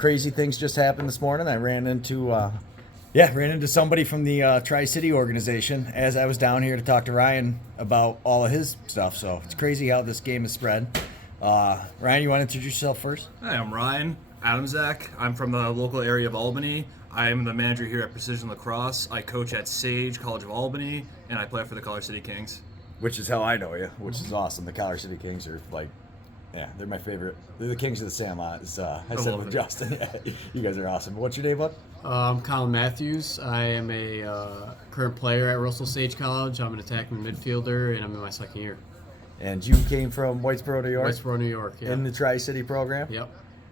crazy things just happened this morning. I ran into somebody from the Tri-City organization as I was down here to talk to Ryan about all of his stuff. So it's crazy how this game is spread. Ryan, you want to introduce yourself first? Hi, I'm Ryan Adamzak. I'm from the local area of Albany. I am the manager here at Precision Lacrosse. I coach at Sage College of Albany, and I play for the Color City Kings. Which is how I know you, which is awesome. The Color City Kings are they're my favorite. They're the Kings of the Sandlot. I said with Justin. You guys are awesome. What's your name, bud? I'm Colin Matthews. I am a current player at Russell Sage College. I'm an attacking midfielder, and I'm in my second year. And you came from Whitesboro, New York? Whitesboro, New York, yeah. In the Tri-City program? Yep.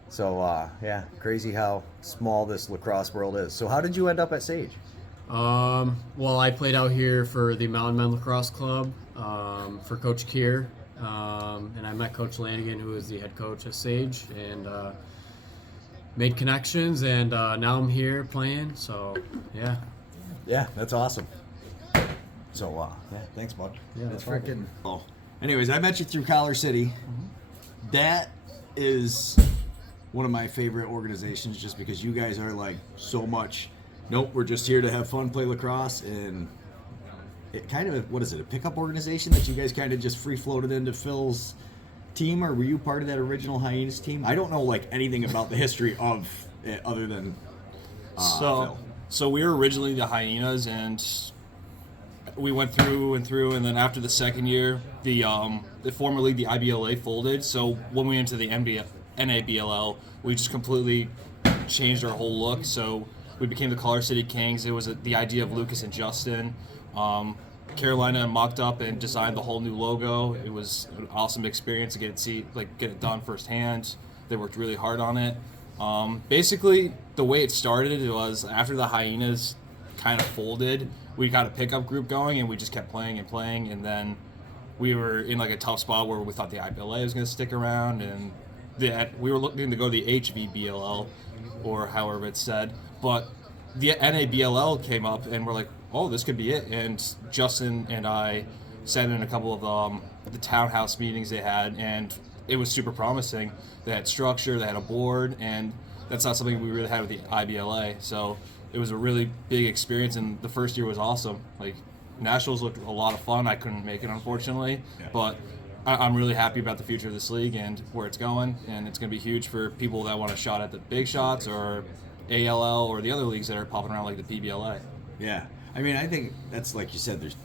So, crazy how small this lacrosse world is. So how did you end up at Sage? Well, I played out here for the Mountain Men Lacrosse Club for Coach Keir. And I met Coach Lanigan, who is the head coach at Sage, and made connections, and now I'm here playing, so yeah. Yeah, that's awesome. So, thanks, bud. Yeah, that's freaking. Oh, anyways, I met you through Collar City. Mm-hmm. That is one of my favorite organizations, just because you guys are like so much. Nope, we're just here to have fun, play lacrosse, and it kind of, what is it, a pickup organization that you guys kind of just free floated into Phil's team, or were you part of that original Hyenas team? I don't know like anything about the history of it other than Phil. So we were originally the Hyenas, and we went through and through, and then after the second year, the former league, the IBLA, folded. So when we went into the NABLL, we just completely changed our whole look. So we became the Color City Kings. It was the idea of Lucas and Justin. Carolina mocked up and designed the whole new logo. It was an awesome experience to get it done firsthand. They worked really hard on it. Basically, the way it started was after the Hyenas kind of folded, we got a pickup group going, and we just kept playing, and then we were in like a tough spot where we thought the IBLA was going to stick around, and we were looking to go to the HVBLL, or however it's said, but the NABLL came up, and we're like, oh, this could be it. And Justin and I sat in a couple of the townhouse meetings they had, and it was super promising. They had structure, they had a board, and that's not something we really had with the IBLA. So it was a really big experience, and the first year was awesome. Like, Nationals looked a lot of fun. I couldn't make it, unfortunately, but I'm really happy about the future of this league and where it's going, and it's going to be huge for people that want a shot at the big shots or ALL or the other leagues that are popping around like the PBLA. Yeah. I mean, I think that's, like you said, there's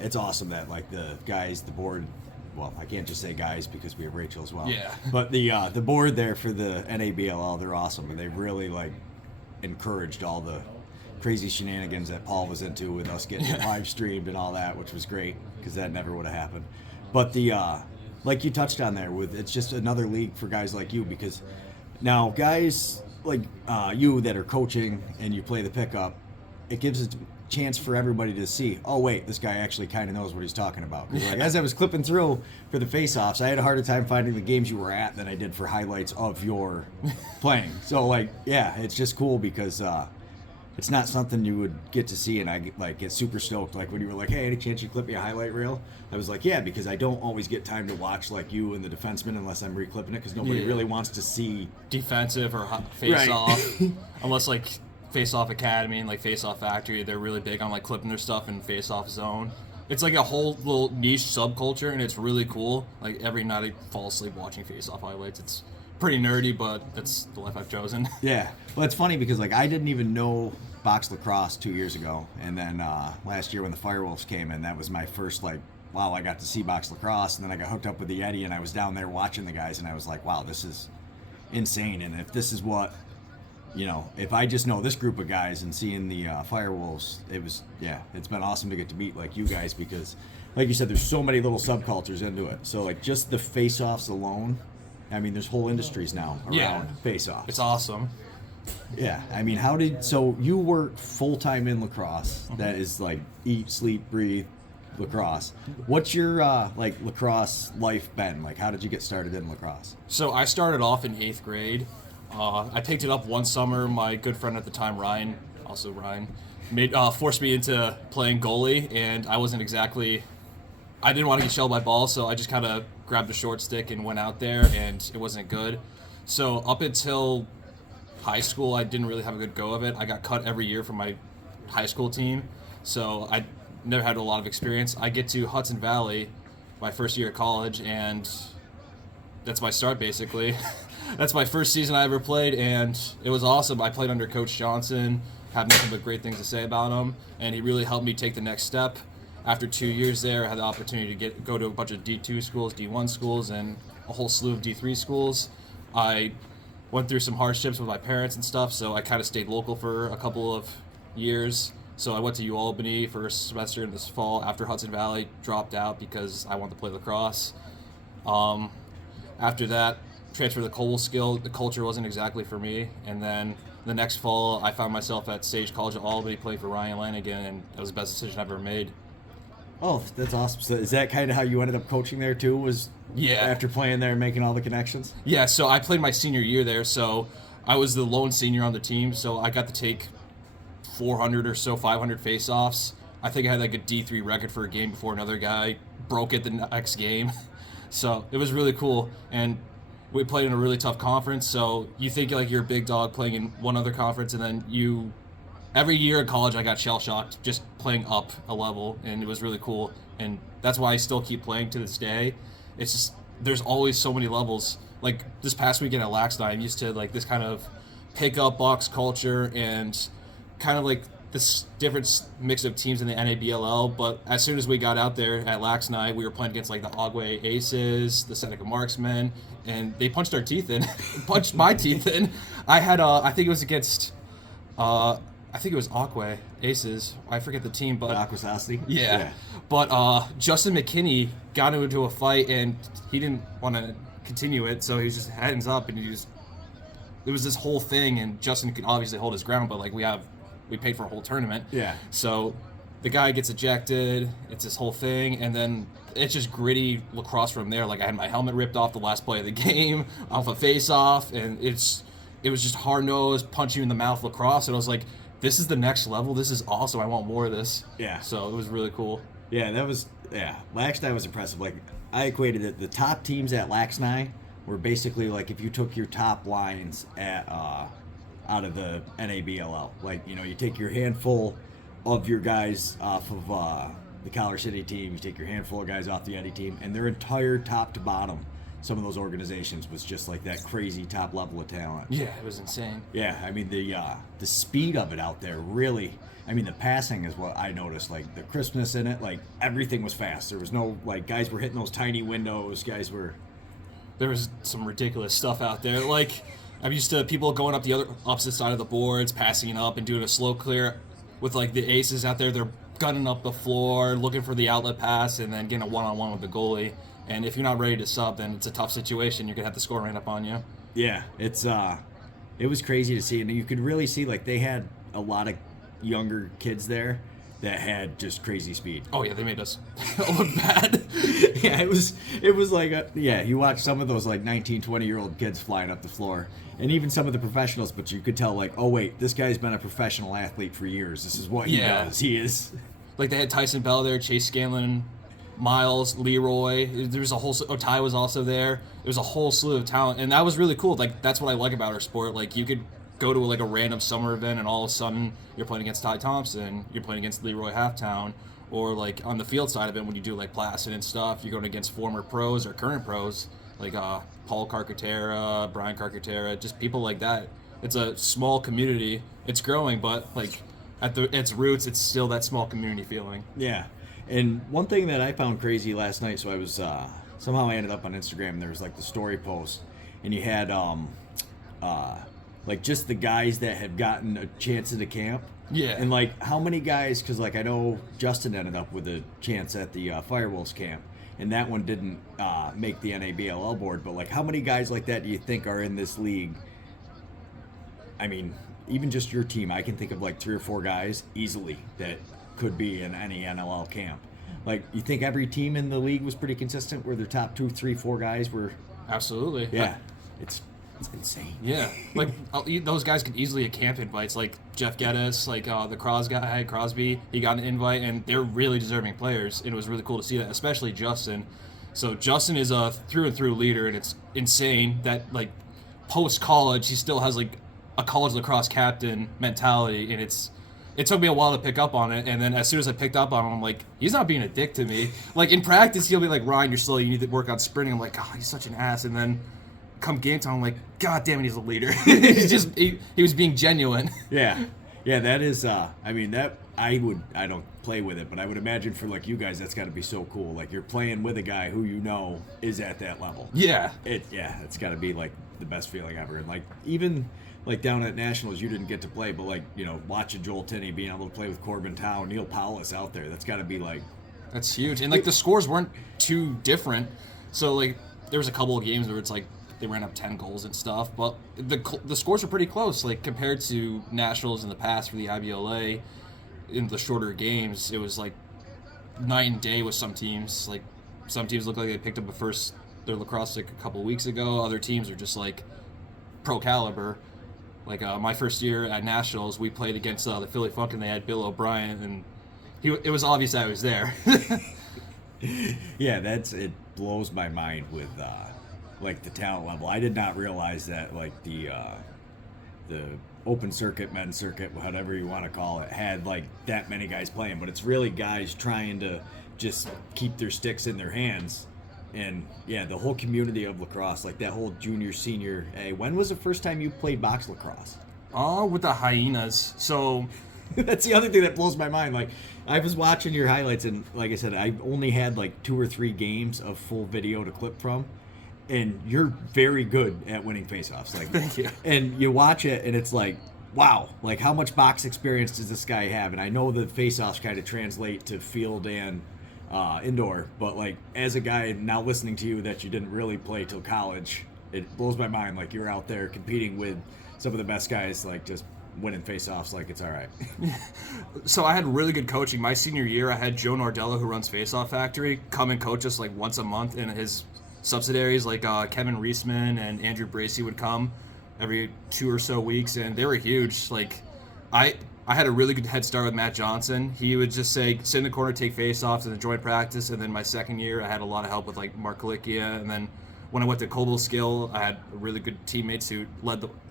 it's awesome that like the guys, the board, well, I can't just say guys because we have Rachel as well. Yeah. But the board there for the NABLL, they're awesome, and they've really like encouraged all the crazy shenanigans that Paul was into with us getting it live streamed and all that, which was great because that never would have happened. But the like you touched on there, with it's just another league for guys like you, because now guys like you that are coaching and you play the pickup, it gives a chance for everybody to see, oh wait, this guy actually kind of knows what he's talking about. Like, as I was clipping through for the face-offs, I had a harder time finding the games you were at than I did for highlights of your playing. So like, yeah, it's just cool because it's not something you would get to see, and I get super stoked. Like when you were like, hey, any chance you clip me a highlight reel? I was like, yeah, because I don't always get time to watch like you and the defenseman unless I'm reclipping it, because nobody really wants to see defensive or face-off, unless like Face-Off Academy and like Face-Off Factory, they're really big on like clipping their stuff in Face-Off Zone. It's like a whole little niche subculture, and it's really cool. Like every night I fall asleep watching Face-Off highlights. It's pretty nerdy, but that's the life I've chosen. Yeah. Well, it's funny because like I didn't even know box lacrosse 2 years ago, and then last year when the Firewolves came in, that was my first like, wow, I got to see box lacrosse, and then I got hooked up with the Eddie, and I was down there watching the guys, and I was like, wow, this is insane. And if this is what, you know, if I just know this group of guys and seeing the Firewolves, it's been awesome to get to meet like you guys, because like you said, there's so many little subcultures into it. So like just the face-offs alone, I mean, there's whole industries now around face-offs. It's awesome. Yeah, I mean, so you work full-time in lacrosse, that is like eat, sleep, breathe lacrosse. What's your like lacrosse life been? Like, how did you get started in lacrosse? So I started off in 8th grade. I picked it up one summer. My good friend at the time, Ryan, forced me into playing goalie, and I didn't want to get shelled by balls, so I just kind of grabbed a short stick and went out there, and it wasn't good. So up until high school, I didn't really have a good go of it. I got cut every year from my high school team, so I never had a lot of experience. I get to Hudson Valley my first year of college, and that's my start, basically. That's my first season I ever played, and it was awesome. I played under Coach Johnson, have nothing but great things to say about him, and he really helped me take the next step. After 2 years there, I had the opportunity to go to a bunch of D2 schools, D1 schools, and a whole slew of D3 schools. I went through some hardships with my parents and stuff, so I kind of stayed local for a couple of years. So I went to UAlbany for a semester in this fall after Hudson Valley, dropped out because I wanted to play lacrosse. After that, transferred to Coldskill. The culture wasn't exactly for me, and then the next fall, I found myself at Sage College of Albany playing for Ryan Lanigan, and it was the best decision I've ever made. Oh, that's awesome. So is that kind of how you ended up coaching there too? Was after playing there and making all the connections? Yeah, so I played my senior year there, so I was the lone senior on the team, so I got to take 400 or so, 500 face-offs. I think I had like a D3 record for a game before another guy broke it the next game. So it was really cool, and we played in a really tough conference, so you think like you're a big dog playing in one other conference, and then every year in college I got shell-shocked just playing up a level, and it was really cool, and that's why I still keep playing to this day. It's just, there's always so many levels. Like this past weekend at Laxton, I'm used to like this kind of pick-up box culture and kind of like this different mix of teams in the NABLL, but as soon as we got out there at Laxton, we were playing against like the Ogway Aces, the Seneca Marksmen, and they punched our teeth in, punched my teeth in. I had, I think it was against, I think it was Aquay Aces. I forget the team, but Aquasasti? Yeah. But Justin McKinney got into a fight, and he didn't want to continue it, so he was just hands up, and it was this whole thing, and Justin could obviously hold his ground, but like we paid for a whole tournament. Yeah. So the guy gets ejected. It's this whole thing, and then it's just gritty lacrosse from there. Like I had my helmet ripped off the last play of the game, off a face-off, and it was just hard-nosed, punch you in the mouth lacrosse, and I was like, this is the next level. This is awesome. I want more of this. Yeah. So it was really cool. Yeah, Laxton was impressive. Like I equated it, the top teams at Laxton were basically like if you took your top lines at out of the NABLL. Like, you take your handful of your guys off of the Collar City team, you take your handful of guys off the Eddie team, and their entire top to bottom, some of those organizations was just like that crazy top level of talent. Yeah, it was insane. Yeah, I mean the speed of it out there really. I mean the passing is what I noticed. Like the crispness in it, like everything was fast. There was no like guys were hitting those tiny windows. There was some ridiculous stuff out there. Like I'm used to people going up the other opposite side of the boards, passing it up and doing a slow clear. With like the aces out there, they're gunning up the floor, looking for the outlet pass, and then getting a one-on-one with the goalie. And if you're not ready to sub, then it's a tough situation. You're gonna have the score ran up on you. Yeah, it was crazy to see, and you could really see like they had a lot of younger kids there that had just crazy speed. Oh yeah, they made us look bad. Yeah, it was like you watch some of those like 19, 20-year-old kids flying up the floor, and even some of the professionals, but you could tell like, oh wait, this guy's been a professional athlete for years. This is what he does. He is. Like they had Tyson Bell there, Chase Scanlon, Miles, Leroy. There was a whole. Ty was also there. There was a whole slew of talent, and that was really cool. Like that's what I like about our sport. Like you could go to like a random summer event, and all of a sudden you're playing against Ty Thompson, you're playing against Leroy Halftown, or like on the field side of it when you do like Placid and stuff, you're going against former pros or current pros like Paul Carcaterra, Brian Carcaterra, just people like that. It's a small community. It's growing, but like at its roots, it's still that small community feeling. Yeah. And one thing that I found crazy last night, so I was somehow I ended up on Instagram, and there was like the story post, and you had like just the guys that had gotten a chance at the camp. Yeah. And like how many guys, because like I know Justin ended up with a chance at the Firewolves camp, and that one didn't make the NABLL board, but like how many guys like that do you think are in this league? I mean, even just your team, I can think of like 3 or 4 guys easily that could be in any NLL camp. Like, you think every team in the league was pretty consistent where their top 2, 3, 4 guys were? Absolutely. Yeah. It's insane. Yeah. Like, those guys could easily get camp invites. Like, Jeff Geddes, like the guy, Crosby, he got an invite, and they're really deserving players. And it was really cool to see that, especially Justin. So, Justin is a through-and-through leader, and it's insane that, like, post-college, he still has, like, a college lacrosse captain mentality, and it took me a while to pick up on it. And then as soon as I picked up on him, I'm like, he's not being a dick to me. Like in practice, he'll be like, Ryan, you're slow. You need to work on sprinting. I'm like, God, he's such an ass. And then come game time, I'm like, God damn it, he's a leader. he was being genuine. Yeah. Yeah, that is, I mean, that, I don't play with it, but I would imagine for, like, you guys, that's got to be so cool. Like, you're playing with a guy who you know is at that level. Yeah. It's got to be, like, the best feeling ever. And, like, even, like, down at Nationals, you didn't get to play, but, like, you know, watching Joel Tinney, being able to play with Corbin Tao, Neil Powlis out there, that's got to be, like... That's huge. And, like, the scores weren't too different. So, like, there was a couple of games where it's, like, they ran up 10 goals and stuff, but the scores were pretty close. Like compared to Nationals in the past for the IBLA, in the shorter games, it was like night and day with some teams. Like some teams look like they picked up their lacrosse stick a couple of weeks ago. Other teams are just like pro caliber. Like my first year at Nationals, we played against the Philly Funk, and they had Bill O'Brien, and it was obvious I was there. Yeah, it blows my mind with. Like the talent level. I did not realize that like the open circuit, men's circuit, whatever you want to call it, had like that many guys playing, but it's really guys trying to just keep their sticks in their hands. And yeah, the whole community of lacrosse, like that whole junior, senior. Hey, when was the first time you played box lacrosse? Oh, with the Hyenas. So that's the other thing that blows my mind. Like I was watching your highlights, and like I said, I only had like 2 or 3 games of full video to clip from. And you're very good at winning faceoffs. Like, thank you. And you watch it, and it's like, wow, like how much box experience does this guy have? And I know the faceoffs kind of translate to field and indoor, but like as a guy now listening to you that you didn't really play till college, it blows my mind. Like you're out there competing with some of the best guys, like just winning faceoffs like it's all right. So I had really good coaching. My senior year, I had Joe Nardello, who runs Faceoff Factory, come and coach us like once a month, and his subsidiaries like Kevin Reisman and Andrew Bracey would come every 2 or so weeks, and they were huge. Like I had a really good head start with Matt Johnson. He would just say, sit in the corner, take face-offs, and enjoy practice. And then my second year, I had a lot of help with like Mark Kalikia. And then when I went to Coble Skill, I had really good teammates who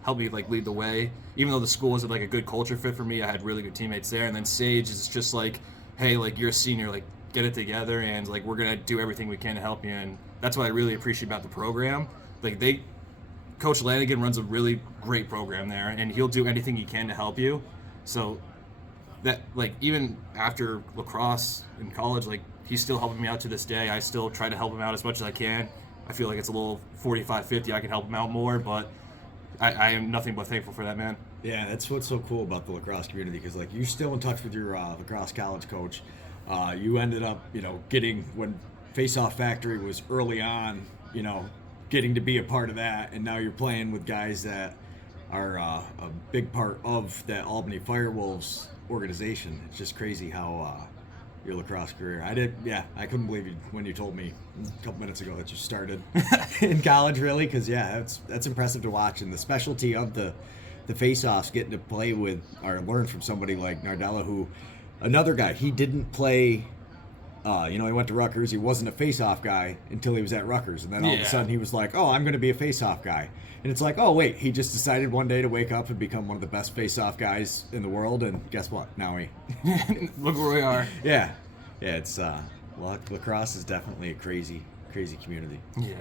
helped me like lead the way. Even though the school wasn't like a good culture fit for me, I had really good teammates there. And then Sage is just like, hey, like you're a senior, like get it together, and like we're gonna do everything we can to help you. And that's what I really appreciate about the program. Like Coach Lanigan runs a really great program there, and he'll do anything he can to help you. So that like even after lacrosse in college, like he's still helping me out to this day. I still try to help him out as much as I can. I feel like it's a little 45-50. I can help him out more, but I am nothing but thankful for that, man. Yeah, that's what's so cool about the lacrosse community, because like you're still in touch with your lacrosse college coach. You ended up, getting, when Faceoff Factory was early on, getting to be a part of that, and now you're playing with guys that are a big part of that Albany Firewolves organization. It's just crazy how your lacrosse career. I couldn't believe you when you told me a couple minutes ago that you started in college, really, because that's impressive to watch, and the specialty of the face-offs, getting to play with or learn from somebody like Nardella, who. Another guy, he didn't play, he went to Rutgers. He wasn't a face-off guy until he was at Rutgers. And then all of a sudden he was like, oh, I'm going to be a face-off guy. And it's like, oh, wait, he just decided one day to wake up and become one of the best face-off guys in the world. And guess what? Now Look where we are. Yeah, it's, lacrosse is definitely a crazy, crazy community. Yeah.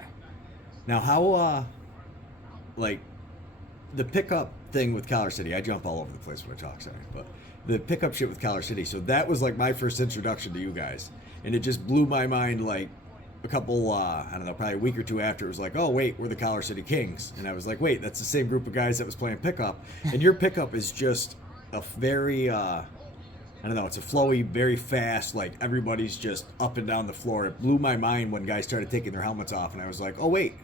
Now, how, the pickup thing with Collar City, I jump all over the place when I talk, sorry, but the pickup shit with Collar City. So that was like my first introduction to you guys, and it just blew my mind. Like a couple, probably a week or 2 after, it was like, oh wait, we're the Collar City Kings, and I was like, wait, that's the same group of guys that was playing pickup. And your pickup is just a very, it's a flowy, very fast. Like everybody's just up and down the floor. It blew my mind when guys started taking their helmets off, and I was like, oh wait.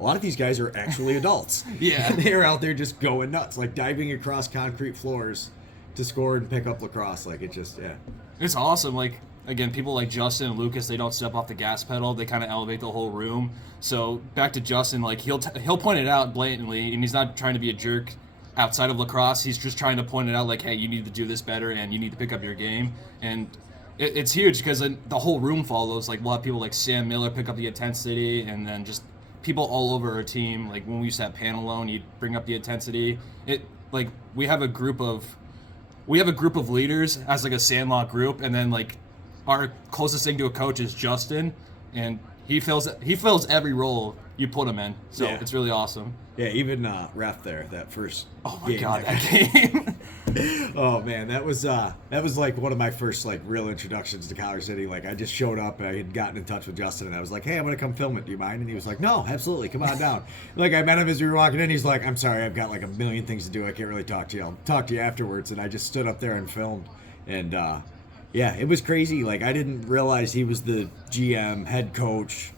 A lot of these guys are actually adults. Yeah. And they're out there just going nuts, like diving across concrete floors to score and pick up lacrosse. Like it just, yeah. It's awesome. Like, again, people like Justin and Lucas, they don't step off the gas pedal. They kind of elevate the whole room. So back to Justin, like he'll point it out blatantly, and he's not trying to be a jerk outside of lacrosse. He's just trying to point it out like, hey, you need to do this better, and you need to pick up your game. And it's huge because the whole room follows. Like we'll have people like Sam Miller pick up the intensity, and then just people all over our team. Like when we used to have pan alone, you'd bring up the intensity. Like we have a group of leaders as like a Sandlot group, and then like our closest thing to a coach is Justin, and he fills every role you put him in. So Yeah. it's really awesome. Yeah, even ref there that first. Oh my game god, that game! Oh man, that was like one of my first like real introductions to Collar City. Like I just showed up and I had gotten in touch with Justin and I was like, "Hey, I'm gonna come film it. Do you mind?" And he was like, "No, absolutely. Come on down." Like I met him as we were walking in. He's like, "I'm sorry, I've got like a million things to do. I can't really talk to you. I'll talk to you afterwards." And I just stood up there and filmed. And yeah, it was crazy. Like I didn't realize he was the GM, head coach.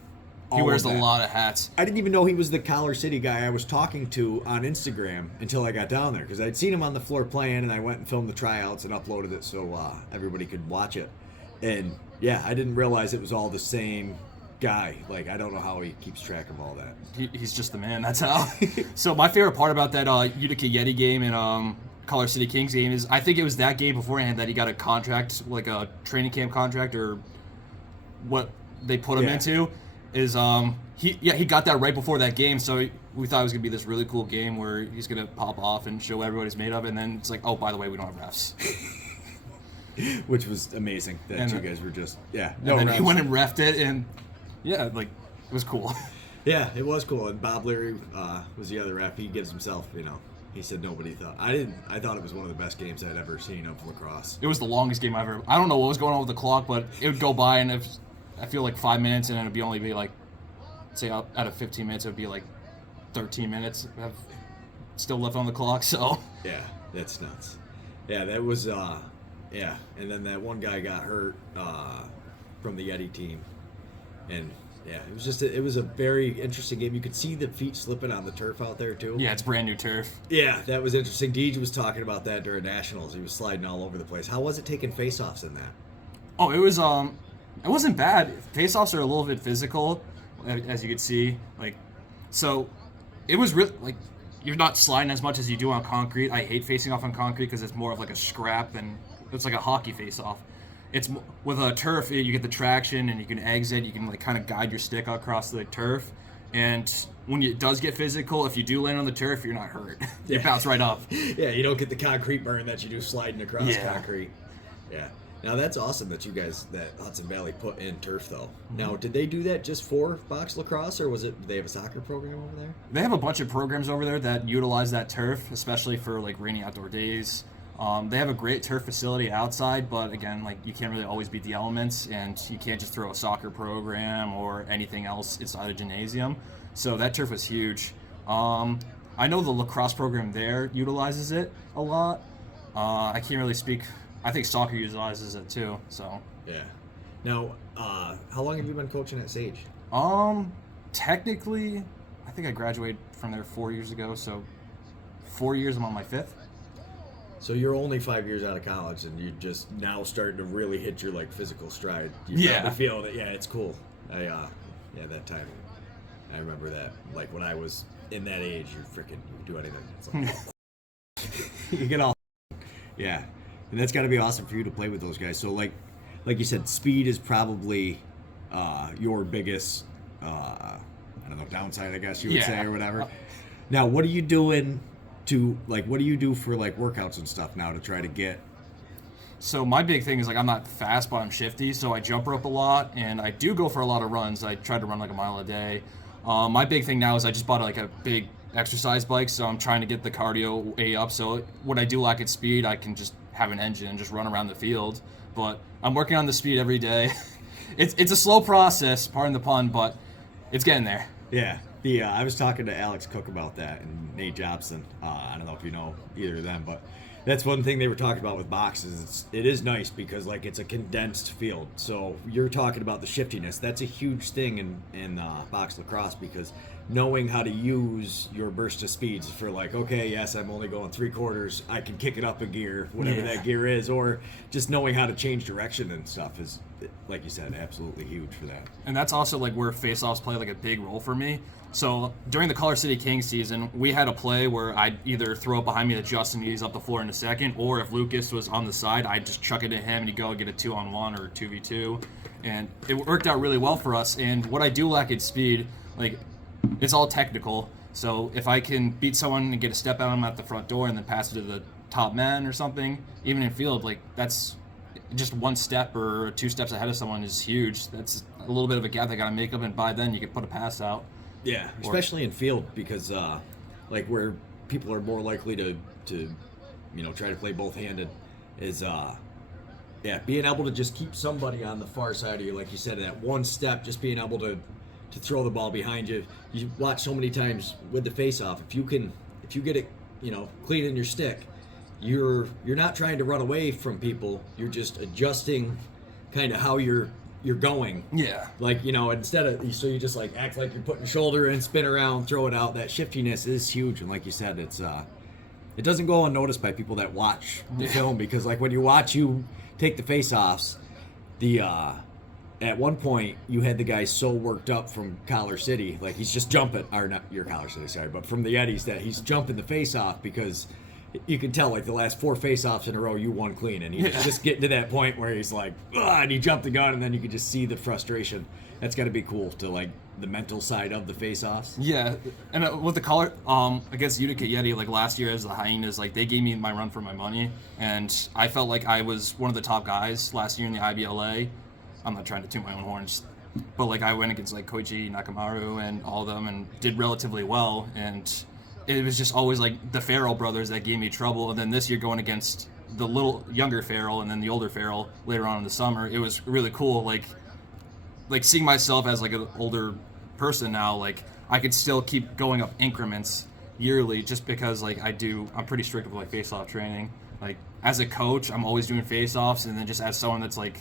He wears a that. lot of hats. I didn't even know he was the Collar City guy I was talking to on Instagram until I got down there because I'd seen him on the floor playing and I went and filmed the tryouts and uploaded it so everybody could watch it. And yeah, I didn't realize it was all the same guy. Like I don't know how he keeps track of all that. He's just the man. That's how. So my favorite part about that Utica Yeti game and Collar City Kings game is I think it was that game beforehand that he got a contract, like a training camp contract or what they put him into. Is he got that right before that game, so we thought it was gonna be this really cool game where he's gonna pop off and show everybody what he's made of, and then it's like, oh, by the way, we don't have refs. Which was amazing that And you guys were just no and then refs. he went and refed it, and yeah, like it was cool. Yeah, it was cool. And Bob Leary was the other ref. He gives himself, he said nobody thought. I thought it was one of the best games I'd ever seen of lacrosse. It was the longest game I've ever. I don't know what was going on with the clock, but it would go by, and if I feel like 5 minutes, and it'd only be like, say out of 15 minutes, it would be like 13 minutes have still left on the clock. So Yeah, that's nuts. Yeah, that was yeah. And then that one guy got hurt from the Yeti team, and yeah, it was a very interesting game. You could see the feet slipping on the turf out there too. yeah, it's brand new turf. Yeah, that was interesting. Deej was talking about that during nationals. He was sliding all over the place. How was it taking face-offs in that? Oh, it was it wasn't bad. Face-offs are a little bit physical, as you could see. Like, so it was really like you're not sliding as much as you do on concrete. I hate facing off on concrete because it's more of like a scrap than it's like a hockey face-off. It's with a turf, you get the traction and you can exit. You can like kind of guide your stick across the turf. And when it does get physical, if you do land on the turf, you're not hurt. You bounce right up. Yeah, you don't get the concrete burn that you do sliding across concrete. Yeah. Now that's awesome that that Hudson Valley put in turf though. Now, did they do that just for box lacrosse, or did they have a soccer program over there? They have a bunch of programs over there that utilize that turf, especially for like rainy outdoor days. They have a great turf facility outside, but again, like you can't really always beat the elements, and you can't just throw a soccer program or anything else inside a gymnasium. So that turf was huge. I know the lacrosse program there utilizes it a lot. I can't really speak. I think soccer utilizes it too. So yeah. Now, how long have you been coaching at Sage? Technically, I think I graduated from there 4 years ago. So 4 years. I'm on my fifth. So you're only 5 years out of college, and you're just now starting to really hit your like physical stride. You probably feel that. Yeah, it's cool. That time, I remember that. Like when I was in that age, you could do anything. It's like you get all. Yeah, and that's got to be awesome for you to play with those guys. So like you said, speed is probably your biggest, I don't know, downside, I guess you would say, or whatever. Now, what are you doing? What do you do for like workouts and stuff now to try to get? So my big thing is like I'm not fast, but I'm shifty. So I jump rope a lot, and I do go for a lot of runs. I try to run like a mile a day. My big thing now is I just bought like a big exercise bike, so I'm trying to get the cardio way up. So when I do lack at speed, I can just have an engine and just run around the field. But I'm working on the speed every day. It's a slow process, pardon the pun, but it's getting there. Yeah. I was talking to Alex Cook about that and Nate Jobson. I don't know if you know either of them, but that's one thing they were talking about with boxes. It is nice because like it's a condensed field. So you're talking about the shiftiness. That's a huge thing in box lacrosse because knowing how to use your burst of speeds for like, okay, yes, I'm only going 3/4. I can kick it up a gear, whatever that gear is, or just knowing how to change direction and stuff is, like you said, absolutely huge for that. And that's also like where face-offs play like a big role for me. So during the Collar City Kings season, we had a play where I'd either throw it behind me to Justin, he's up the floor in a second, or if Lucas was on the side, I'd just chuck it to him and he'd go and get a 2-on-1 or 2v2. And it worked out really well for us. And what I do lack at speed, like it's all technical. So if I can beat someone and get a step out on them at the front door and then pass it to the top man or something, even in field, like that's just one step or 2 steps ahead of someone is huge. That's a little bit of a gap they got to make up, and by then you can put a pass out. Yeah, especially in field, because like where people are more likely to try to play both-handed is being able to just keep somebody on the far side of you, like you said, that one step, just being able to throw the ball behind you. You watch so many times with the face-off, if you get it clean in your stick, you're not trying to run away from people, you're just adjusting kind of how you're going. Yeah. Like, instead of, so you just like act like you're putting your shoulder in, spin around, throw it out. That shiftiness is huge. And like you said, it doesn't go unnoticed by people that watch the film, because like when you watch you take the face-offs, at one point you had the guy so worked up from Collar City, like he's just jumping, or not your Collar City, sorry, but from the Eddies, that he's jumping the face-off, because you can tell like the last 4 face-offs in a row you won clean, and he's just getting to that point where he's like, and he jumped the gun, and then you can just see the frustration. That's got to be cool to like the mental side of the face-offs. Yeah, and with the Collar against Utica Yeti, like last year as the Hyenas, like they gave me my run for my money, and I felt like I was one of the top guys last year in the IBLA. I'm not trying to toot my own horns, but like I went against like Koichi Nakamaru and all of them and did relatively well, and it was just always like the Farrell brothers that gave me trouble. And then this year going against the little younger Farrell and then the older Farrell later on in the summer, it was really cool. Like seeing myself as like an older person now, like I could still keep going up increments yearly, just because like I'm pretty strict with like face-off training. Like as a coach, I'm always doing face-offs, and then just as someone that's like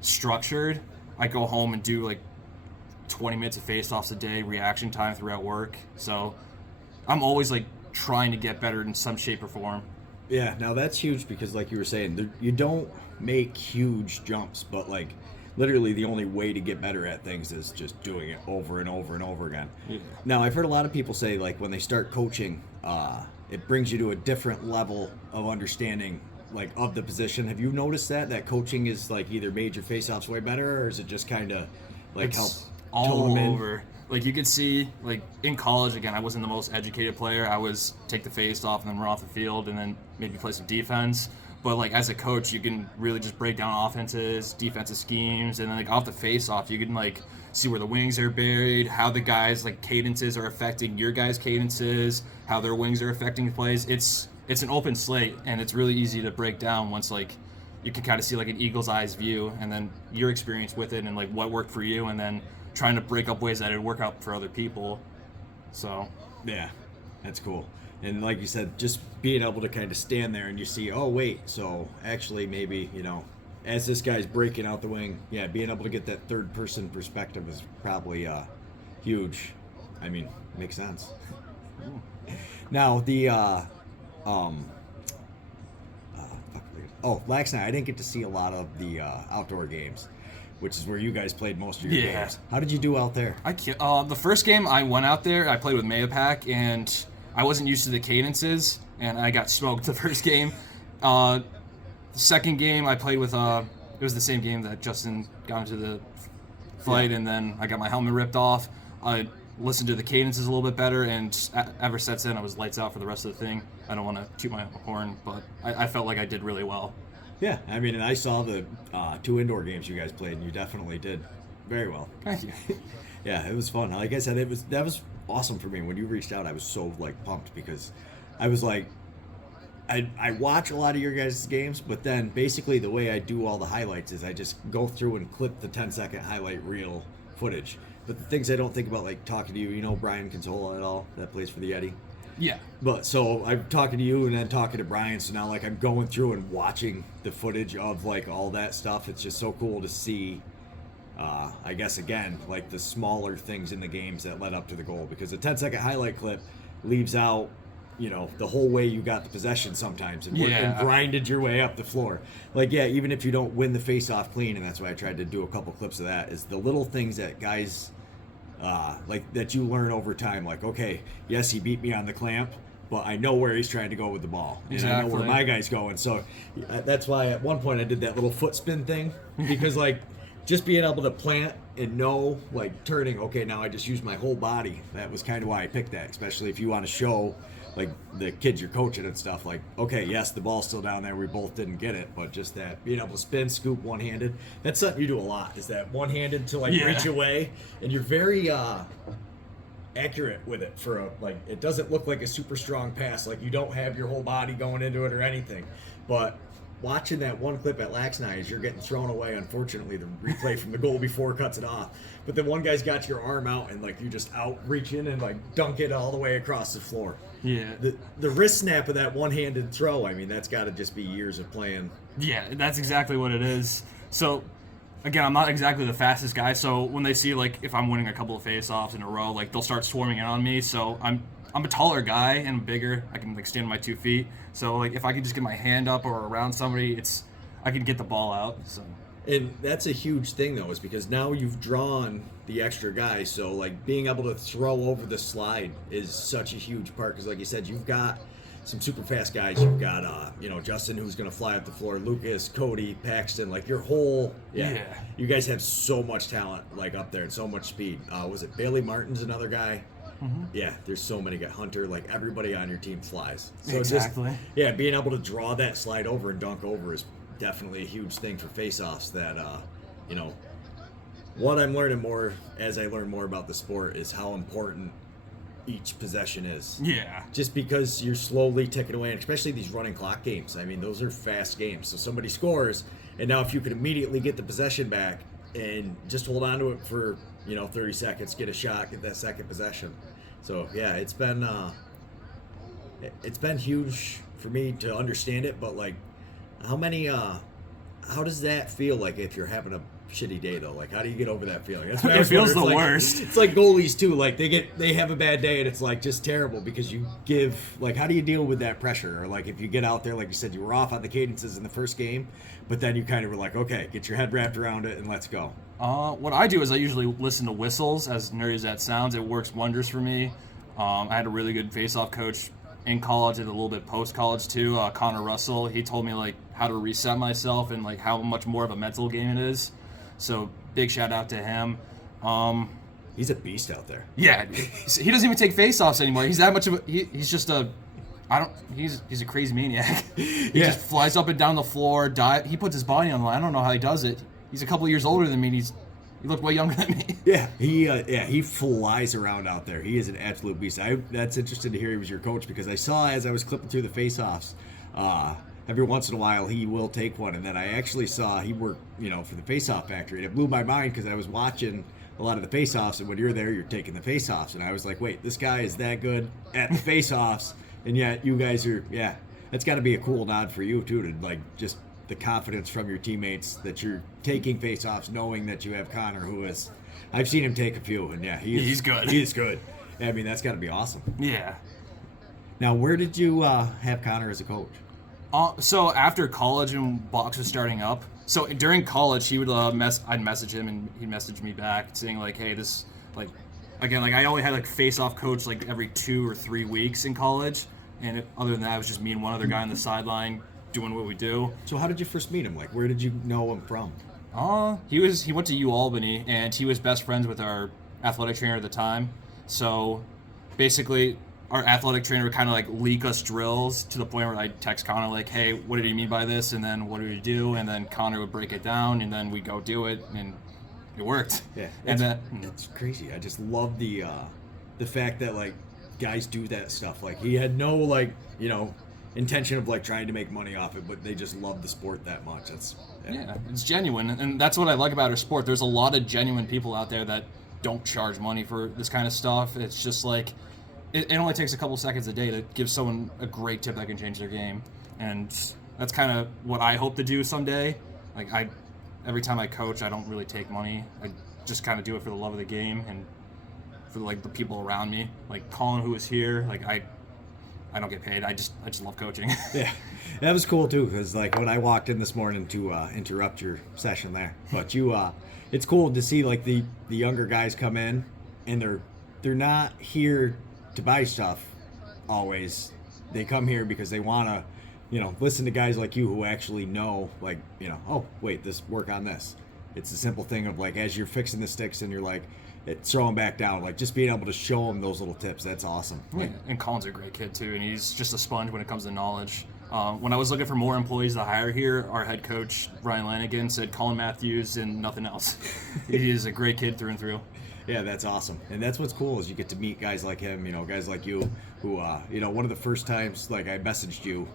structured, I go home and do like 20 minutes of face-offs a day, reaction time throughout work. So I'm always like trying to get better in some shape or form. Yeah, now that's huge, because like you were saying, you don't make huge jumps, but like literally the only way to get better at things is just doing it over and over and over again. Yeah. Now I've heard a lot of people say like when they start coaching, it brings you to a different level of understanding like of the position. Have you noticed that coaching is like either made your face-offs way better, or is it just kind of like help all over? Like you could see, like in college, again, I wasn't the most educated player. I was take the face off and then run off the field and then maybe play some defense. But like as a coach, you can really just break down offenses, defensive schemes, and then like off the face off, you can like see where the wings are buried, how the guys like cadences are affecting your guys' cadences, how their wings are affecting plays. It's an open slate, and it's really easy to break down once like you can kind of see like an eagle's eyes view, and then your experience with it and like what worked for you, and then trying to break up ways that it would work out for other people. So yeah, that's cool. And like you said, just being able to kind of stand there and you see, oh wait, so actually maybe as this guy's breaking out the wing, being able to get that third person perspective is probably huge. I mean, makes sense. Now the last night I didn't get to see a lot of the outdoor games, which is where you guys played most of your games. How did you do out there? The first game I went out there, I played with Mayapack, and I wasn't used to the cadences, and I got smoked the first game. The second game I played with, it was the same game that Justin got into the fight, and then I got my helmet ripped off. I listened to the cadences a little bit better, and ever since then I was lights out for the rest of the thing. I don't want to toot my horn, but I felt like I did really well. Yeah, I mean, and I saw the 2 indoor games you guys played, and you definitely did very well. Thank you. Yeah, it was fun. Like I said, that was awesome for me. When you reached out, I was so like pumped, because I was like, I watch a lot of your guys' games, but then basically the way I do all the highlights is I just go through and clip the 10-second highlight reel footage. But the things I don't think about, like talking to you, Brian Consola at all, that plays for the Yeti? Yeah. But so I'm talking to you and then talking to Brian, so now like I'm going through and watching the footage of like all that stuff. It's just so cool to see, I guess again, like the smaller things in the games that led up to the goal, because a 10-second highlight clip leaves out, the whole way you got the possession sometimes and grinded your way up the floor. Like, even if you don't win the face-off clean, and that's why I tried to do a couple clips of that, is the little things that guys like that you learn over time. Like, okay, yes, he beat me on the clamp, but I know where he's trying to go with the ball, and I know where my guy's going. So that's why at one point I did that little foot spin thing, because like just being able to plant and know, like, turning, okay, now I just use my whole body. That was kind of why I picked that, especially if you want to show, like, the kids you're coaching and stuff, like, okay, yes, the ball's still down there. We both didn't get it, but just that being able to spin, scoop one-handed, that's something you do a lot, is that one-handed to, like, reach away. And you're very accurate with it for a, like, it doesn't look like a super strong pass. Like, you don't have your whole body going into it or anything. But watching that one clip at Laxney as you're getting thrown away, unfortunately, the replay from the goal before cuts it off. But then one guy's got your arm out and, like, you just out reaching and, like, dunk it all the way across the floor. Yeah. The wrist snap of that one-handed throw, I mean, that's got to just be years of playing. Yeah, that's exactly what it is. So, again, I'm not exactly the fastest guy, so when they see, like, if I'm winning a couple of face-offs in a row, like, they'll start swarming in on me. So I'm a taller guy and bigger. I can, like, stand on my 2 feet. So, like, if I can just get my hand up or around somebody, I can get the ball out. So. And that's a huge thing, though, is because now you've drawn the extra guy. So, like, being able to throw over the slide is such a huge part. Because, like you said, you've got some super fast guys. You've got, Justin, who's going to fly up the floor, Lucas, Cody, Paxton. Like, your whole, you guys have so much talent, like, up there and so much speed. Was it Bailey Martin's another guy? Mm-hmm. Yeah, there's so many guys. Hunter, like, everybody on your team flies. So exactly. Being able to draw that slide over and dunk over is definitely a huge thing for face-offs that, what I'm learning more as I learn more about the sport is how important each possession is. Yeah. Just because you're slowly ticking away, and especially these running clock games. I mean, those are fast games. So somebody scores, and now if you could immediately get the possession back and just hold on to it for, 30 seconds, get a shot, get that second possession. So, yeah, it's been huge for me to understand it, but, like, how does that feel like if you're having a shitty day, though? Like, how do you get over that feeling? That's what it feels the like, worst. It's like goalies too. Like they have a bad day and it's like just terrible because you give, like, how do you deal with that pressure? Or, like, if you get out there, like you said, you were off on the cadences in the first game, but then you kind of were like, okay, get your head wrapped around it and let's go. What I do is I usually listen to whistles, as nerdy as that sounds. It works wonders for me. I had a really good face-off coach in college and a little bit post-college too, Connor Russell. He told me, like, how to reset myself and, like, how much more of a mental game it is. So big shout out to him. He's a beast out there. Yeah, he doesn't even take face-offs anymore. He's that much of a, he's just a, he's a crazy maniac. He just flies up and down the floor, he puts his body on the line. I don't know how he does it. He's a couple years older than me, and he looked way younger than me. Yeah, he flies around out there. He is an absolute beast. That's interesting to hear he was your coach because I saw as I was clipping through the face-offs, every once in a while he will take one, and then I actually saw he worked, for the face-off factory, and it blew my mind because I was watching a lot of the face-offs, and when you're there, you're taking the face-offs, and I was like, wait, this guy is that good at the face-offs, and yet you guys are, that's got to be a cool nod for you too, to, like, just the confidence from your teammates that you're taking face-offs, knowing that you have Connor, who is, I've seen him take a few, and he's good. He is good. I mean, that's got to be awesome. Yeah. Now, where did you have Connor as a coach? So after college and box was starting up, so during college he would I'd message him and he'd message me back saying, like, hey, this, like, again, like, I only had, like, face-off coach, like, every 2 or 3 weeks in college, and other than that it was just me and one other guy on the sideline doing what we do. So how did you first meet him? Like, where did you know him from? He went to UAlbany, and he was best friends with our athletic trainer at the time. So basically our athletic trainer would kind of, like, leak us drills to the point where I'd text Connor, like, hey, what did he mean by this? And then what do we do? And then Connor would break it down, and then we go do it, and it worked. Yeah, it's crazy. I just love the fact that, like, guys do that stuff. Like, he had no, like, intention of, like, trying to make money off it, but they just love the sport that much. It's genuine, and that's what I like about our sport. There's a lot of genuine people out there that don't charge money for this kind of stuff. It's just like it only takes a couple seconds a day to give someone a great tip that can change their game, and that's kind of what I hope to do someday. Like, every time I coach, I don't really take money. I just kind of do it for the love of the game and for, like, the people around me. Like Colin, who is here, like, I don't get paid. I just love coaching. Yeah, that was cool too, because, like, when I walked in this morning to interrupt your session there, but it's cool to see, like, the younger guys come in, and they're not here to buy stuff always. They come here because they want to, listen to guys like you who actually know, like, oh, wait, work on this. It's the simple thing of like as you're fixing the sticks and you're like throw them back down, like just being able to show them those little tips. That's awesome. Yeah, and Colin's a great kid too, and he's just a sponge when it comes to knowledge. When I was looking for more employees to hire here, our head coach Ryan Lanigan said Colin Matthews and nothing else. He is a great kid through and through. Yeah, that's awesome. And that's what's cool is you get to meet guys like him, you know, guys like you who, you know, one of the first times like I messaged you,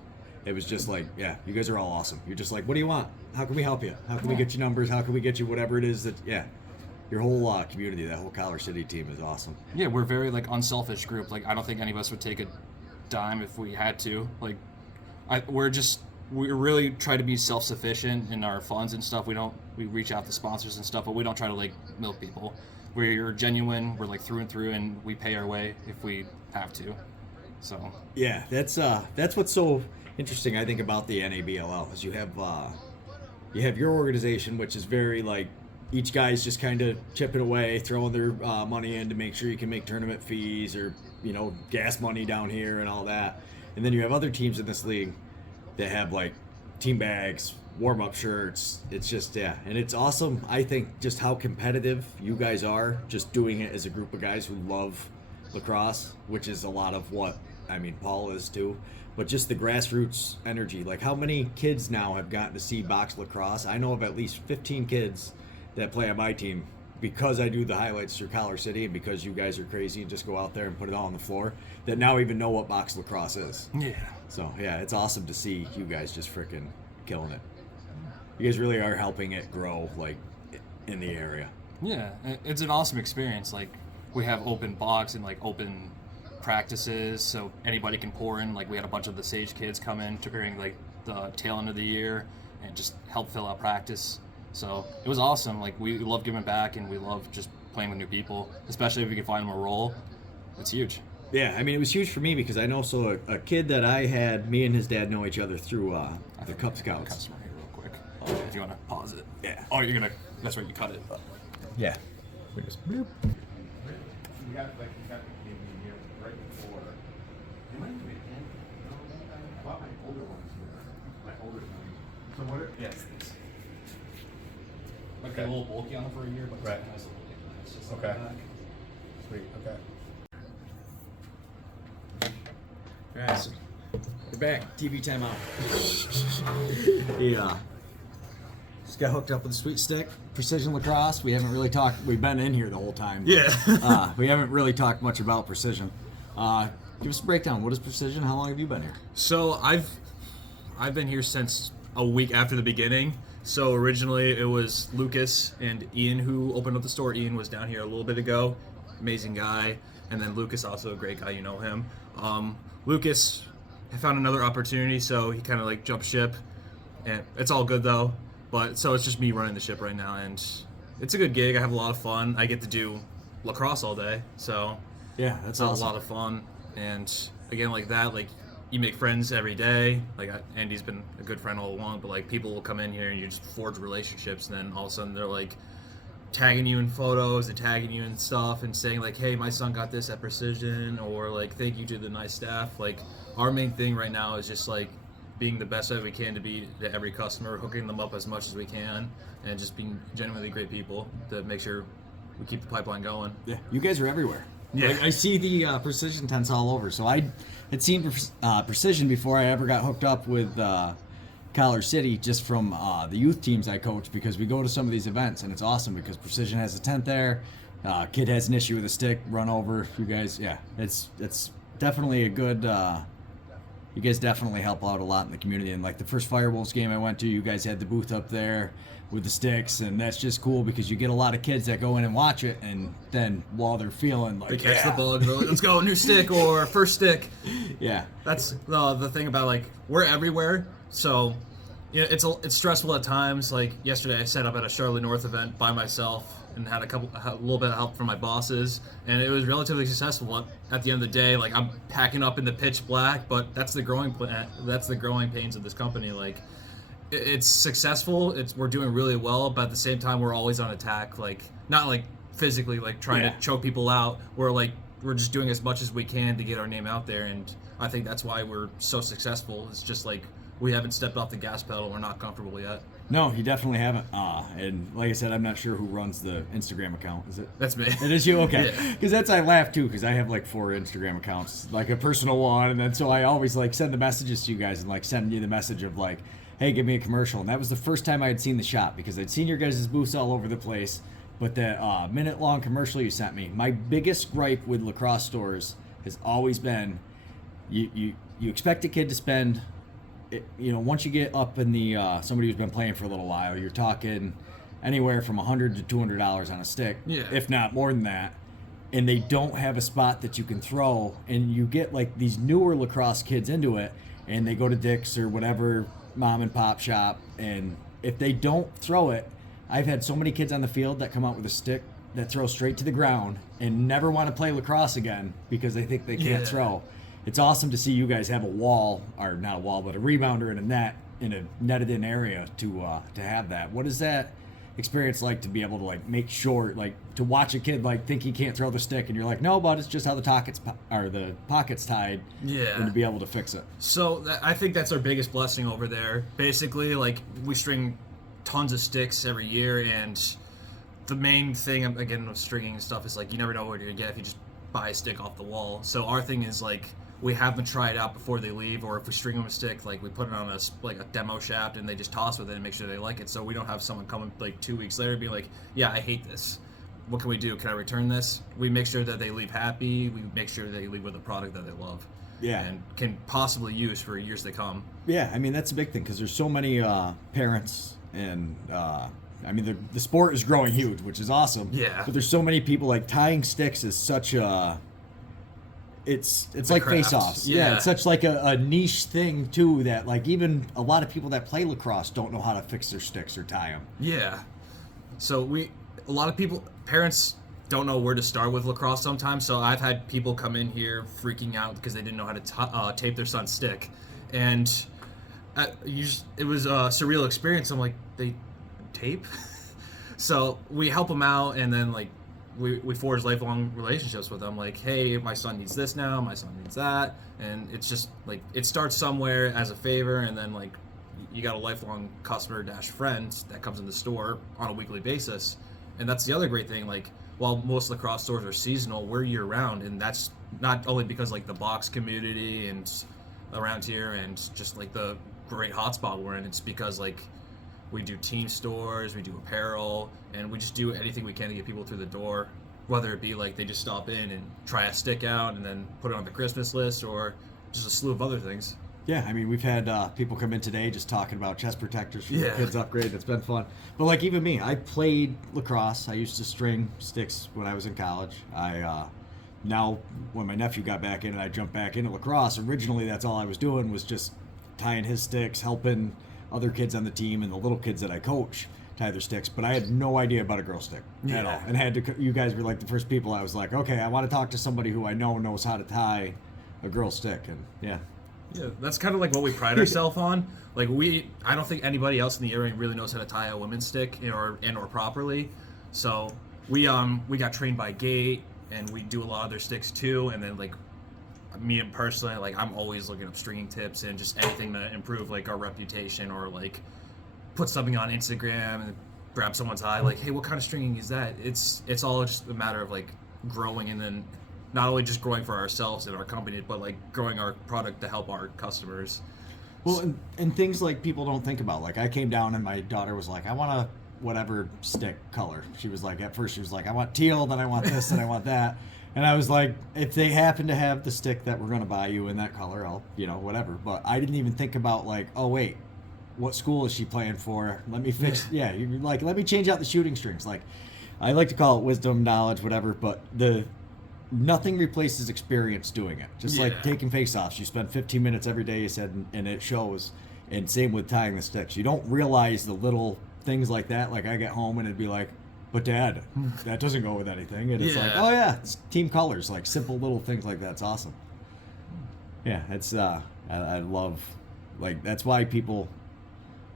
it was just like, yeah, you guys are all awesome. You're just like, what do you want? How can we help you? How can we get you numbers? How can we get you whatever it is that, yeah. Your whole community, that whole Collar City team is awesome. Yeah, we're very like unselfish group. Like I don't think any of us would take a dime if we had to. Like we really try to be self-sufficient in our funds and stuff. We reach out to sponsors and stuff, but we don't try to like milk people. We're genuine. We're like through and through, and we pay our way if we have to. So yeah, that's what's so interesting I think about the NABLL is you have your organization, which is very like each guy's just kind of chipping away, throwing their money in to make sure you can make tournament fees or, you know, gas money down here and all that. And then you have other teams in this league that have like team bags, warm-up shirts. It's just, yeah. And it's awesome, I think, just how competitive you guys are, just doing it as a group of guys who love lacrosse, which is a lot of what, I mean, Paul is too. But just the grassroots energy. Like how many kids now have gotten to see box lacrosse? I know of at least 15 kids that play on my team because I do the highlights through Collar City and because you guys are crazy and just go out there and put it all on the floor that now even know what box lacrosse is. yeah. So yeah, it's awesome to see you guys just freaking killing it. You guys really are helping it grow like in the area. Yeah, it's an awesome experience. Like we have open box and like open practices, so anybody can pour in. Like we had a bunch of the Sage kids come in during like the tail end of the year and just help fill out practice. So it was awesome. Like we love giving back and we love just playing with new people, especially if we can find them a role. It's huge. Yeah, I mean it was huge for me because I know a kid that I had, me and his dad know each other through the Cub Scouts. Customer here real quick. If you want to pause it. Yeah. Oh, that's right, you cut it. Yeah. We just bloop. You got the game here right before. It might be I bought my older ones here. My older ones. So what? Yes. Might be a little bulky on it for a year, but it's Right. a nice little thing. It's just Okay. like that. Sweet. Okay. All right, so we're back. TV timeout. Yeah. Just got hooked up with a sweet stick. Precision lacrosse. We haven't really talked. We've been in here the whole time. Yeah. We haven't really talked much about precision. Give us a breakdown. What is precision? How long have you been here? So I've been here since a week after the beginning. So originally it was Lucas and Ian who opened up the store. Ian was down here a little bit ago. Amazing guy. And then Lucas, also a great guy, you know him. Lucas found another opportunity, so he kind of like jumped ship. And it's all good though. But so it's just me running the ship right now, and it's a good gig. I have a lot of fun. I get to do lacrosse all day, so Yeah, that's a awesome. lot of fun. And again, like that, like you make friends every day. Like Andy's been a good friend all along, but like people will come in here and you just forge relationships, and then all of a sudden they're like tagging you in photos and tagging you in stuff and saying like, hey, my son got this at Precision, or like thank you to the nice staff. Like our main thing right now is just like being the best that we can to be to every customer, hooking them up as much as we can, and just being genuinely great people to make sure we keep the pipeline going. Yeah, you guys are everywhere. Yeah. Like, I see the precision tents all over. So I had seen precision before I ever got hooked up with Collar City, just from the youth teams I coach, because we go to some of these events and it's awesome because precision has a tent there. Kid has an issue with a stick, run over. You guys, yeah, it's definitely a good. You guys definitely help out a lot in the community. And like the first Firewolves game I went to, you guys had the booth up there with the sticks, and that's just cool because you get a lot of kids that go in and watch it, and then while they're feeling like They catch the bug, they're like, let's go, new stick or first stick. yeah, That's the thing about like we're everywhere, so yeah, it's stressful at times. Like yesterday, I set up at a Charlotte North event by myself and had a little bit of help from my bosses, and it was relatively successful. At the end of the day, like I'm packing up in the pitch black, but that's the growing pains of this company. Like it's successful. We're doing really well, but at the same time, we're always on attack. Like not like physically, like trying to choke people out. We're just doing as much as we can to get our name out there, and I think that's why we're so successful. It's just like we haven't stepped off the gas pedal. We're not comfortable yet. No, you definitely haven't. And like I said, I'm not sure who runs the Instagram account. Is it? That's me. It is you? Okay. Yeah. Because I laugh too, because I have like 4 Instagram accounts, like a personal one, and then so I always like send the messages to you guys and like send you the message of like, hey, give me a commercial. And that was the first time I had seen the shop, because I'd seen your guys' booths all over the place. But the minute-long commercial you sent me, my biggest gripe with lacrosse stores has always been, you expect a kid to spend, once you get up in the somebody who's been playing for a little while, you're talking anywhere from $100 to $200 on a stick, Yeah. if not more than that. And they don't have a spot that you can throw, and you get like these newer lacrosse kids into it, and they go to Dick's or whatever mom and pop shop, and if they don't throw it, I've had so many kids on the field that come out with a stick that throw straight to the ground and never want to play lacrosse again because they think they can't Yeah. throw. It's awesome to see you guys have a wall, or not a wall, but a rebounder and a net in a netted in area to have that. What is that experience like, to be able to like make sure, like to watch a kid like think he can't throw the stick and you're like, no, but it's just how the pocket's tied, Yeah. and to be able to fix it. So I think that's our biggest blessing over there. Basically, like, we string tons of sticks every year, and the main thing, again, with stringing and stuff is like, you never know what you're gonna get if you just buy a stick off the wall. So our thing is like, we have them try it out before they leave, or if we string them a stick, like we put it on a demo shaft and they just toss with it and make sure they like it. So we don't have someone coming like 2 weeks later and be like, yeah, I hate this. What can we do? Can I return this? We make sure that they leave happy. We make sure they leave with a product that they love. Yeah. And can possibly use for years to come. Yeah, I mean, that's a big thing, because there's so many parents, and I mean, the sport is growing huge, which is awesome. Yeah. But there's so many people, like tying sticks is such a, it's like craft. face-offs. Yeah. It's such like a niche thing too, that like even a lot of people that play lacrosse don't know how to fix their sticks or tie them. Yeah. So a lot of people, parents don't know where to start with lacrosse sometimes. So I've had people come in here freaking out because they didn't know how to tape their son's stick. And it was a surreal experience. I'm like, they tape? So we help them out, and then like we forge lifelong relationships with them. Like, hey, my son needs this now, my son needs that. And it's just like, it starts somewhere as a favor, and then like you got a lifelong customer / friend that comes in the store on a weekly basis. And that's the other great thing. Like, while most lacrosse stores are seasonal, we're year round, and that's not only because like the box community and around here and just like the great hotspot we're in. It's because like we do team stores, we do apparel, and we just do anything we can to get people through the door, whether it be like they just stop in and try a stick out and then put it on the Christmas list, or just a slew of other things. Yeah, I mean, we've had people come in today just talking about chest protectors for the Yeah. kids upgrade. It's been fun. But like even me, I played lacrosse. I used to string sticks when I was in college. Now when my nephew got back in and I jumped back into lacrosse, originally that's all I was doing was just tying his sticks, helping other kids on the team and the little kids that I coach tie their sticks. But I had no idea about a girl stick at all. And you guys were like the first people I was like, okay, I want to talk to somebody who I know knows how to tie a girl stick. And yeah. Yeah, that's kind of like what we pride ourselves on. Like I don't think anybody else in the area really knows how to tie a women's stick or properly. So we got trained by Gate, and we do a lot of their sticks too. And then like me personally, like I'm always looking up stringing tips and just anything to improve like our reputation, or like put something on Instagram and grab someone's eye. Like, hey, what kind of stringing is that? It's all just a matter of like growing, and then not only just growing for ourselves and our company, but like growing our product to help our customers. Well, and things like people don't think about. Like I came down and my daughter was like, I want a whatever stick color. She was like, at first she was like, I want teal, then I want this, and I want that. And I was like, if they happen to have the stick that we're going to buy you in that color, I'll, whatever. But I didn't even think about like, oh wait, what school is she playing for? Let me fix, you're like, let me change out the shooting strings. Like, I like to call it wisdom, knowledge, whatever, but nothing replaces experience doing it. Just like taking face-offs. You spend 15 minutes every day, you said, and it shows. And same with tying the sticks. You don't realize the little things like that. Like I get home and it'd be like, but Dad, that doesn't go with anything. And it's like, oh yeah, it's team colors. Like simple little things like that. It's awesome. Yeah, it's I love, like that's why people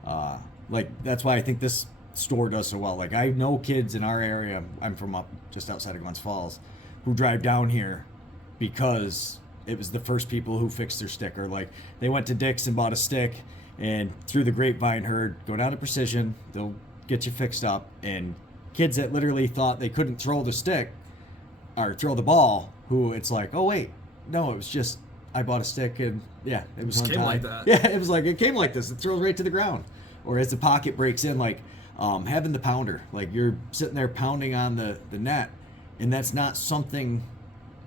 that's why I think this store does so well. Like I know kids in our area, I'm from up just outside of Glens Falls, who drive down here because it was the first people who fixed their stick, or like they went to Dick's and bought a stick And through the grapevine heard, go down to Precision, they'll get you fixed up. And kids that literally thought they couldn't throw the stick or throw the ball, who it's like, oh wait, no, it was just I bought a stick and yeah, it was Just one came time. like that. Yeah, it was like it came like this. It throws right to the ground. Or as the pocket breaks in, like having the pounder, like you're sitting there pounding on the net, and that's not something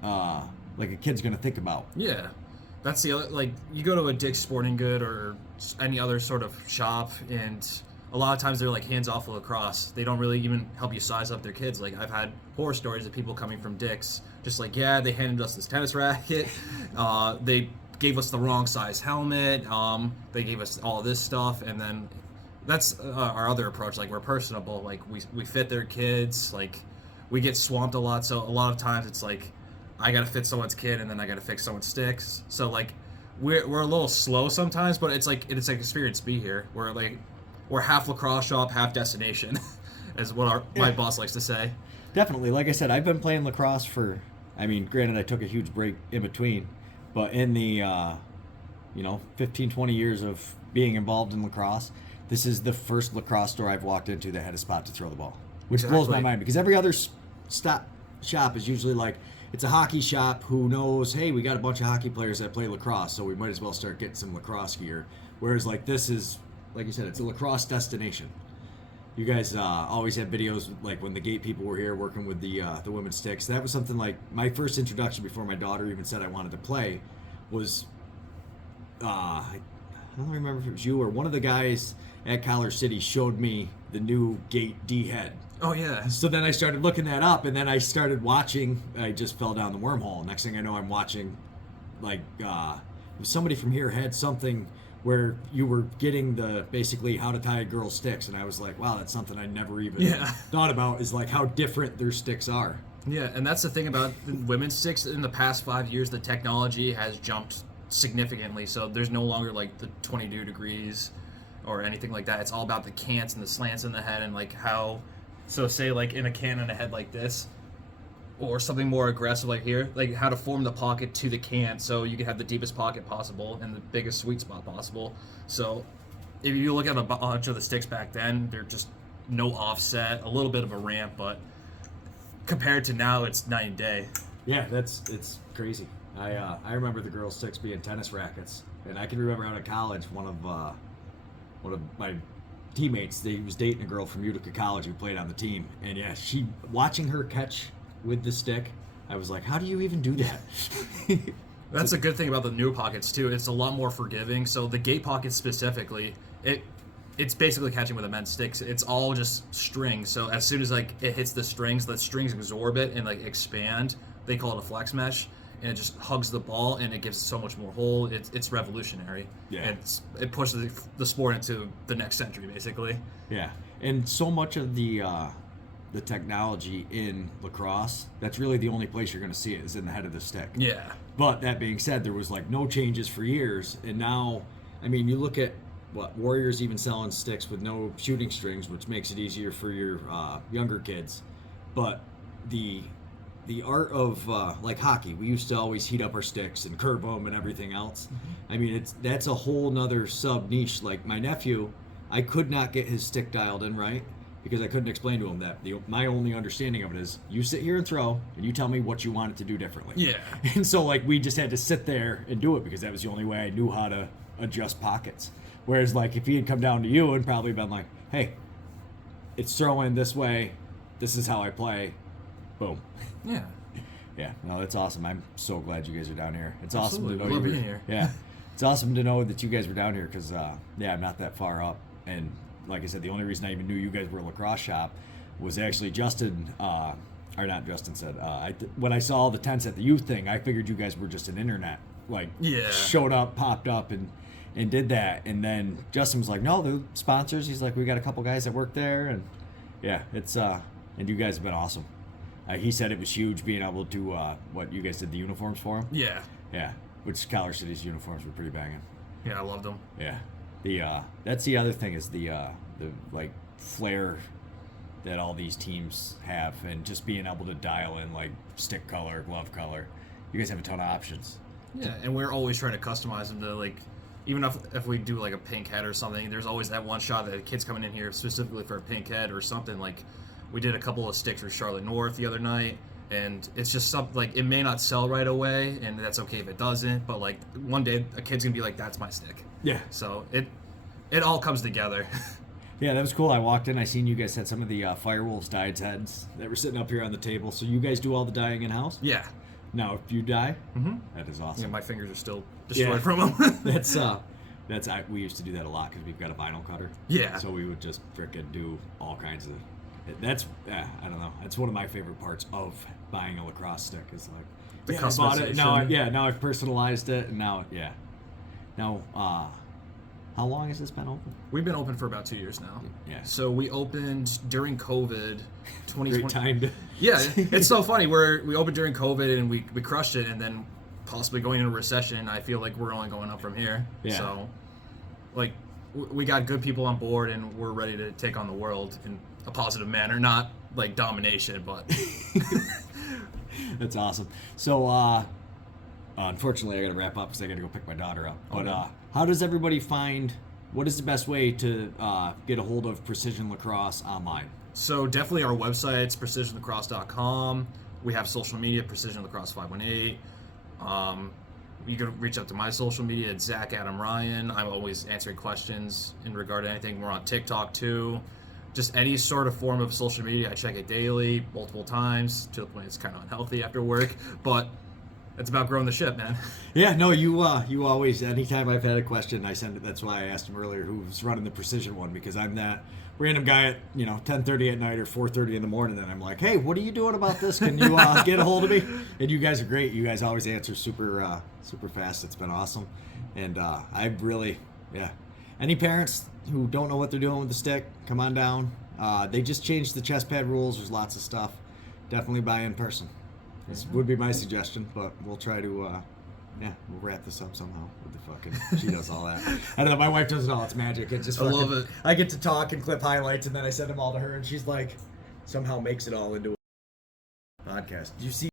like a kid's gonna think about. Yeah, that's the other. Like you go to a Dick's Sporting Good or any other sort of shop, and a lot of times they're like hands off of lacrosse. They don't really even help you size up their kids. Like I've had horror stories of people coming from Dick's, just like they handed us this tennis racket, they gave us the wrong size helmet, they gave us all this stuff, and then that's our other approach. Like we're personable. Like we fit their kids. Like we get swamped a lot, so a lot of times it's like I gotta fit someone's kid and then I gotta fix someone's sticks. So like we're a little slow sometimes, but it's like experience B here. We're half lacrosse shop, half destination, is what my boss likes to say. Definitely. Like I said, I've been playing lacrosse for, I mean, granted I took a huge break in between, but in the 15, 20 years of being involved in lacrosse, this is the first lacrosse store I've walked into that had a spot to throw the ball, which blows my Exactly. mind because every other shop is usually like, it's a hockey shop who knows, hey, we got a bunch of hockey players that play lacrosse, so we might as well start getting some lacrosse gear. Whereas like this is, like you said, it's a lacrosse destination. You guys always have videos like when the gate people were here working with the women's sticks. That was something like my first introduction before my daughter even said I wanted to play was I don't remember if it was you or one of the guys at Collar City showed me the new gate D head. Oh yeah. So then I started looking that up, and then I started watching. I just fell down the wormhole. Next thing I know, I'm watching like somebody from here had something where you were getting the basically how to tie a girl's sticks, and I was like, wow, that's something I never even thought about, is like how different their sticks are. Yeah, and that's the thing about the women's sticks. In the past 5 years, the technology has jumped significantly. So there's no longer like the 22 degrees or anything like that. It's all about the cants and the slants in the head and like how. So say like in a can and a head like this, or something more aggressive like here, like how to form the pocket to the can so you can have the deepest pocket possible and the biggest sweet spot possible. So if you look at a bunch of the sticks back then, they're just no offset, a little bit of a ramp, but compared to now, it's night and day. Yeah, it's crazy. I remember the girls' sticks being tennis rackets, and I can remember out of college, one of my teammates, he was dating a girl from Utica College who played on the team, and yeah, watching her catch with the stick, I was like, how do you even do that? That's a good thing about the new pockets too. It's a lot more forgiving. So the gate pocket specifically, it's basically catching with a men's sticks. It's all just strings. So as soon as like it hits the strings absorb it and like expand. They call it a flex mesh, and it just hugs the ball and it gives so much more hold. It's revolutionary. Yeah. And it pushes the sport into the next century basically. Yeah, and so much of the technology in lacrosse, that's really the only place you're going to see it is in the head of the stick. Yeah. But that being said, there was like no changes for years, and now, I mean, you look at Warriors even selling sticks with no shooting strings, which makes it easier for your younger kids. But the art of like hockey, we used to always heat up our sticks and curve them and everything else. Mm-hmm. I mean, that's a whole nother sub niche. Like my nephew, I could not get his stick dialed in right because I couldn't explain to him that my only understanding of it is you sit here and throw and you tell me what you want it to do differently. Yeah. And so like we just had to sit there and do it because that was the only way I knew how to adjust pockets. Whereas like if he had come down to you and probably been like, hey, it's throwing this way, this is how I play, boom. Yeah. Yeah, no, that's awesome. I'm so glad you guys are down here. It's Absolutely. awesome to know We love you were being here. Yeah, it's awesome to know that you guys were down here because, yeah, I'm not that far up. And like I said, the only reason I even knew you guys were a lacrosse shop was actually Justin, or not Justin said, when I saw the tents at the youth thing, I figured you guys were just an internet, like, showed up, popped up, and did that. And then Justin was like, no, the sponsors. He's like, we got a couple guys that work there. And yeah, it's, and you guys have been awesome. He said it was huge being able to, what, you guys did the uniforms for him? Yeah. Yeah, which Collar City's uniforms were pretty banging. Yeah, I loved them. Yeah. That's the other thing is the like flair that all these teams have, and just being able to dial in like stick color, glove color. You guys have a ton of options. Yeah, and we're always trying to customize them to like even if we do like a pink head or something, there's always that one shot that a kid's coming in here specifically for a pink head or something. Like we did a couple of sticks for Charlotte North the other night, and it's just something like it may not sell right away, and that's okay if it doesn't. But like one day a kid's gonna be like, "That's my stick." Yeah. So it all comes together. Yeah, that was cool. I walked in, I seen you guys had some of the Firewolves dyed heads that were sitting up here on the table. So you guys do all the dyeing in house? Yeah. Now, if you dye, that is Yeah, awesome. my fingers are still destroyed Yeah. from them. We used to do that a lot because we've got a vinyl cutter. Yeah. So we would just frickin' do all kinds of. I don't know. That's one of my favorite parts of buying a lacrosse stick is like The I bought it. Now, customization. now I've personalized it, and now how long has this been open? We've been open for about 2 years now. Yeah. So we opened during COVID, 2020. Great time to. Yeah, it's so funny. We opened during COVID and we crushed it, and then possibly going into recession. I feel like we're only going up from here. Yeah. So, like, we got good people on board, and we're ready to take on the world in a positive manner, not like domination, but. That's awesome. So, unfortunately, I got to wrap up because I got to go pick my daughter up. But how does everybody find? What is the best way to get a hold of Precision Lacrosse online? So definitely our website's precisionlacrosse.com. We have social media, Precision Lacrosse 518. You can reach out to my social media at Zach Adam Ryan. I'm always answering questions in regard to anything. We're on TikTok too. Just any sort of form of social media. I check it daily, multiple times, to the point it's kind of unhealthy after work. But it's about growing the ship, man. Yeah, no, you always, anytime I've had a question, I send it. That's why I asked him earlier who's running the Precision one, because I'm that random guy at 10:30 at night or 4:30 in the morning, and I'm like, hey, what are you doing about this? Can you get a hold of me? And you guys are great. You guys always answer super fast. It's been awesome, and I really, any parents who don't know what they're doing with the stick, come on down. They just changed the chest pad rules. There's lots of stuff. Definitely buy in person. This would be my suggestion, but we'll try to, we'll wrap this up somehow with the fucking, she does all that. I don't know, my wife does it all, it's magic. It's just I love it. I get to talk and clip highlights, and then I send them all to her, and she's like, somehow makes it all into a podcast. Did you see